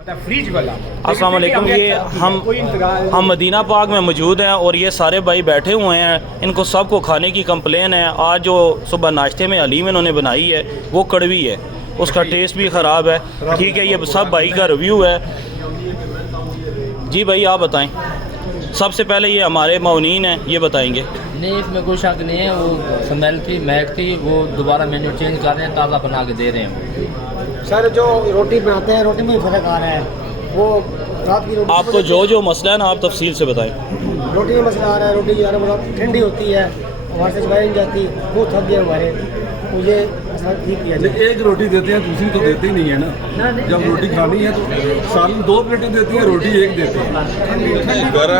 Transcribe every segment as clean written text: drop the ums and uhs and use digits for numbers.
अस्सलाम वालेकुम। ये हम मदीना पाक में मौजूद हैं और ये सारे भाई बैठे हुए हैं। इनको सबको खाने की कंप्लेन है। आज जो सुबह नाश्ते में हलीम इन्होंने बनाई है वो कड़वी है, उसका टेस्ट भी ख़राब है। ठीक है, ये सब भाई का रिव्यू है। जी भाई आप बताएं। सबसे पहले ये हमारे मौनीन हैं, ये बताएंगे। नहीं, इसमें कोई शक नहीं है। वो स्मेल थी, महक थी, वो दोबारा मेन्यू चेंज कर रहे हैं, ताज़ा बना के दे रहे हैं। सर जो रोटी बनाते हैं रोटी में फ़र्क आ रहा है। वो रात की रोटी आपको जो मसला है ना आप तफसील से बताएं। रोटी में मसला आ रहा है। रोटी जो है ना बहुत ठंडी होती है, हमारे से चबाई नहीं जाती, वो थक गए हमारे। मुझे ठीक किया जाए। एक रोटी देते हैं, दूसरी तो देते ही नहीं है ना। जब रोटी खानी है तो साल में 2 प्लेटें देती है, रोटी एक देते हैं। ठंडी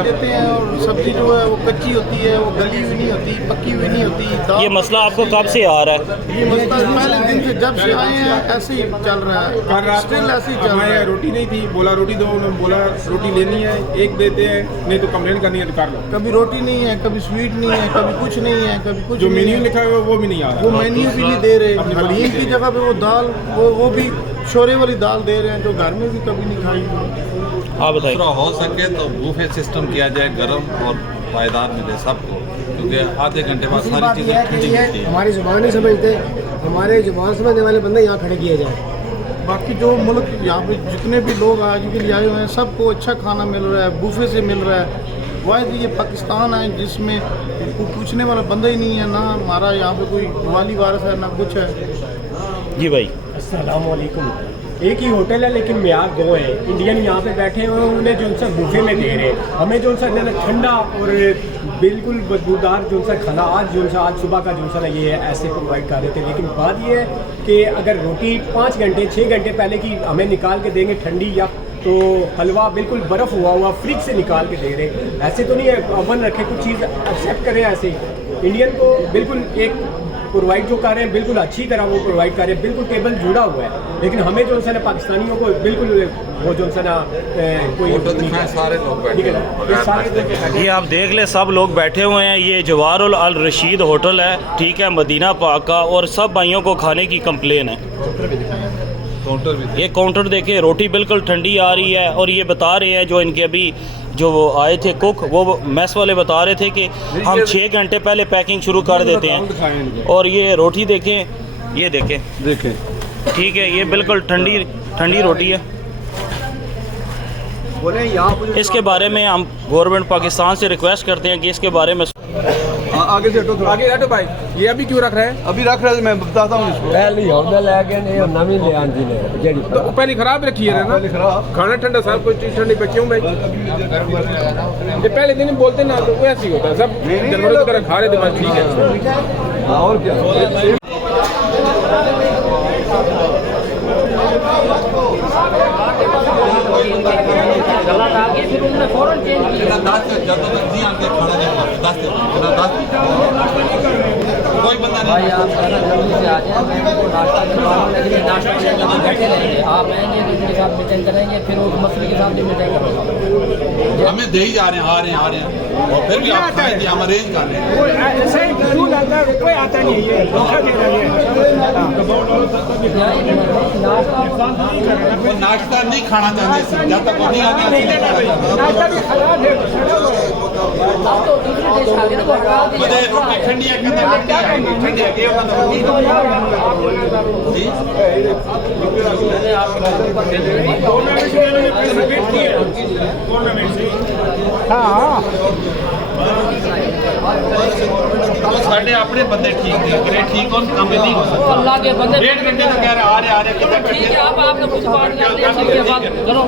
देते हैं और सब्जी जो है वो कच्ची होती है, वो गली हुई नहीं होती, पक्की हुई नहीं होती। ये मसला आपको कब से आ रहा है? ये मसला पहले दिन से जब से आए हैं ऐसे ही चल रहा है। कल रात स्टिल ऐसे ही चल रहा है। रोटी नहीं थी, बोला रोटी दो, उन्होंने बोला रोटी लेनी है, एक देते हैं, नहीं तो कंप्लेन करनी है तो कर लो। कभी रोटी नहीं है, कभी स्वीट नहीं है, कभी कुछ नहीं है, कभी कुछ। जो मेन्यू लिखा है वो भी नहीं आ रहा। वो मेन्यू भी नहीं दे रहे। हलीम की जगह पे वो दाल, वो भी शोरे वाली दाल दे रहे हैं जो घर में भी कभी नहीं खाई। आप बताइए। हो सके तो बूफे सिस्टम किया जाए, गर्म और पायदार मिले सबको, क्योंकि आधे घंटे बाद दूसरी सारी बात चीज़ें यह है ठंडी कि मिलती ये हैं। हमारी ज़ुबान नहीं समझते, हमारे ज़ुबान समझने वाले बंदे यहाँ खड़े किए जाए। बाकी जो मुल्क यहाँ पे जितने भी लोग आज के लिए आए हुए हैं सबको अच्छा खाना मिल रहा है, बूफे से मिल रहा है। वाहिद ये पाकिस्तान है जिसमें कोई पूछने वाला बंदा ही नहीं है, ना हमारा यहाँ पे कोई वाली वारस है ना कुछ है। जी भाई। अस्सलाम वालेकुम। एक ही होटल है लेकिन म्यार 2 है। इंडियन यहाँ पे बैठे हुए हैं, उन्हें जो सा बूफे में दे रहे हैं, हमें जो सा ठंडा और बिल्कुल बदबूदार जो सा खाना आज सुबह का जो सा ये है ऐसे प्रोवाइड कर रहे थे। लेकिन बात ये है कि अगर रोटी 5 घंटे 6 घंटे पहले की हमें निकाल के देंगे ठंडी, या तो हलवा बिल्कुल बर्फ़ हुआ फ्रिज से निकाल के दे रहे। ऐसे तो नहीं है ओवन रखे कुछ चीज़ एक्सेप्ट करें। ऐसे इंडियन को बिल्कुल एक प्रोवाइड जो कर रहे हैं बिल्कुल अच्छी तरह वो प्रोवाइड कर रहे हैं, बिल्कुल टेबल जुड़ा हुआ है। लेकिन हमें जो है ना पाकिस्तानियों को बिल्कुल वो जो है ना कोई सारे लोग बैठे ये आप देख ले, सब लोग बैठे हुए हैं। ये जवारुल अल रशीद होटल है, ठीक है, मदीना पाक का। और सब भाइयों को खाने की कंप्लेन है। ये काउंटर देखे, रोटी बिल्कुल ठंडी आ रही है। और ये बता रहे हैं जो इनके अभी जो वो आए थे कुक, वो मैस वाले बता रहे थे कि हम 6 घंटे पहले पैकिंग शुरू कर देते हैं। और ये रोटी देखें, ये देखें, ठीक है, ये बिल्कुल ठंडी रोटी है। इसके बारे में हम गवर्नमेंट पाकिस्तान से रिक्वेस्ट करते हैं कि इसके बारे में आगे से हटो थोड़ा। आगे हटो भाई। ये अभी क्यों रख रहे हैं? अभी रख रहे हैं, मैं बताता हूँ इसको। पहली होटल है कि नहीं, नवी ले आंदी ने जेडी तो पहले खराब रखी है ना, खाना ठंडा, सब कुछ चीज ठंडी पे क्यों भाई? ये पहले दिन बोलते ना तो ऐसे ही होता है। सब जानवरों की तरह खा रहे थे बस, ठीक है। और क्या फिर उन्होंने फौरन चेंज किया। कोई बंदा भाई आप जल्दी से आ जाए, मैं उनको नाश्ता दिलवा रहा हूँ, लेकिन ये नाश्ता बैठे रहेंगे। आप आएंगे तो उनके साथ मीटिंग करेंगे, फिर उस मसले के साथ भी मीटिंग करेंगे। हमें दे ही जा रहे हैं, आ रहे हैं और फिर भी आप खाएंगे, हम अरेंज कर रहे हैं। कोई आता नहीं है, धोखा दे रही वो नाश्ता नहीं खाना चाहते, जब तक वो नहीं आ रोटी ठंडी है, ठंडी है। साढ़े अपने बंदे ठीक नहीं, ठीक और काम नहीं हो सकता। अल्लाह के बंदे 1.5 घंटे तक कह रहे आ रहे ठीक है। आप आपने कुछ बात करते हैं, सबके बात करो।